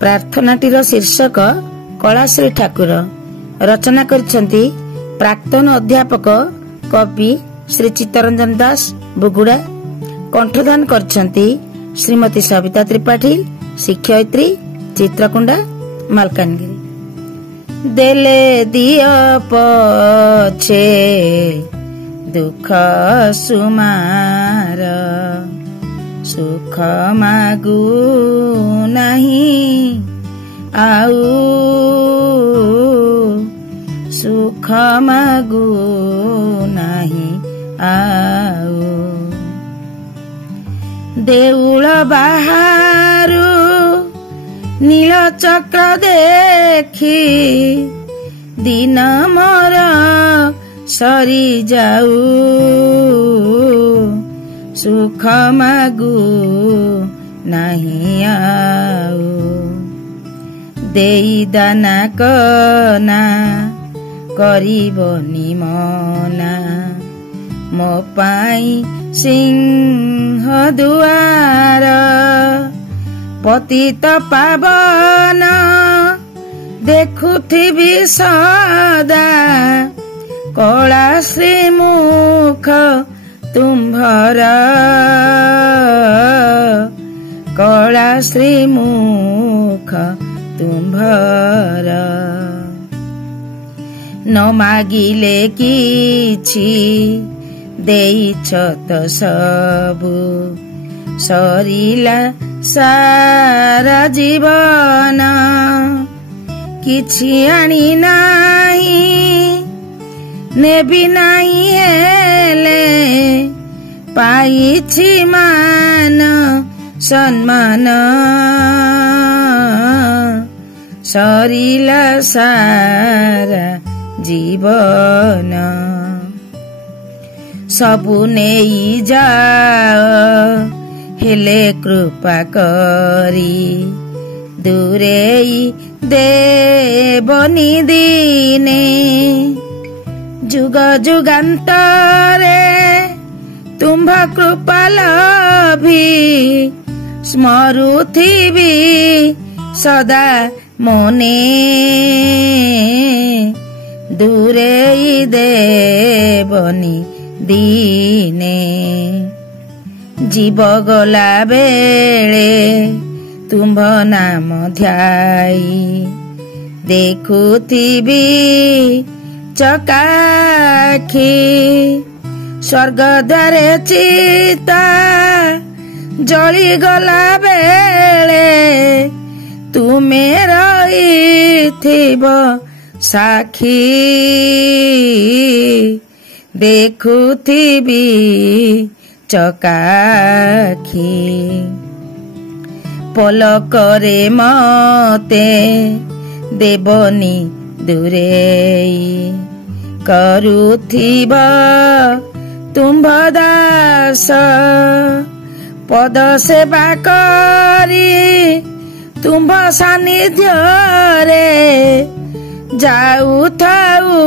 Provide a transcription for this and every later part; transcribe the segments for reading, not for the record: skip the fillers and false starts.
प्रार्थनाटीर शीर्षक कलाश्री ठाकुर। रचना करिसेंती प्राक्तन अध्यापक कवि श्री चित्तरंजन दास बुगुड़ा। कंठदान करिसेंती श्रीमती सविता त्रिपाठी, शिक्षयित्री, चित्रकुंडा, मालकानगिरी। देले दिया पछे दुख सुमार, सुख मागु नहीं आउ, सुख मागु नहीं आउ। देउल बाहारु नील चक्र देखी दिन मोर सरी जाऊ, सुख मागु नहीं आउ। देई दाना कना करिबनि मना, मो पाई सिंह दुआर। पतित पावन देखुथिबि सदा, कलाश्री मुख तुम्भर, कलाश्री मुख तुम्भर। न मागिले किछि देइछ त सबु, सरिला सारा जीवन। किछि आनी नाही नेबि नाही हेले, पाइछि मान सम्मान। सरिला सारा जीवन, सबु नेई जाओ हेले कृपा करी, दूरेई देबनि दिने। जुग जुगान्तरे तुम्भ कृपा लभी, स्मरुथिबि सदा मने। दूरेई देबनि दिने, जीव गला बेले तुम्भ नाम ध्याई, देखुथिबि चकाखी। स्वर्ग द्वारे चिता जली गला बेले, तुमे रहिथिब साखी। देखुथिबि चकाखी, पलकरे मते देबनि दूरेई, करुथिब तुम्भ दास। पद सेवा करी तुम्भ सानिध्ୟରେ जाउथाउ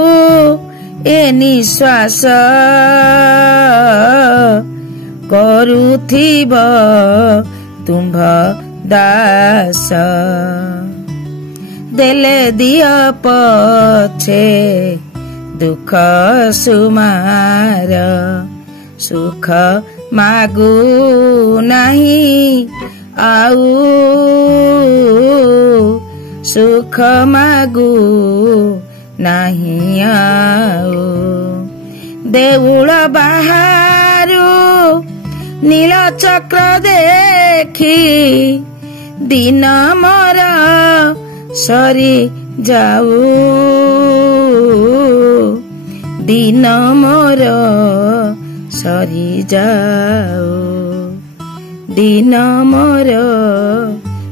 ए निश्वास। करुथिब तुम्भ दास, देले दिया पछे दुख सुमार, सुख मागु नहीं आउ, सुख मागु नहीं आउ। देउल बाहारु नील चक्र देखी, दिन मोर सरी जाऊ, दिन मोर सरी जाऊ, दिन मोर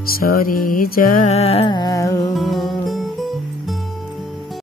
सरी जाऊ।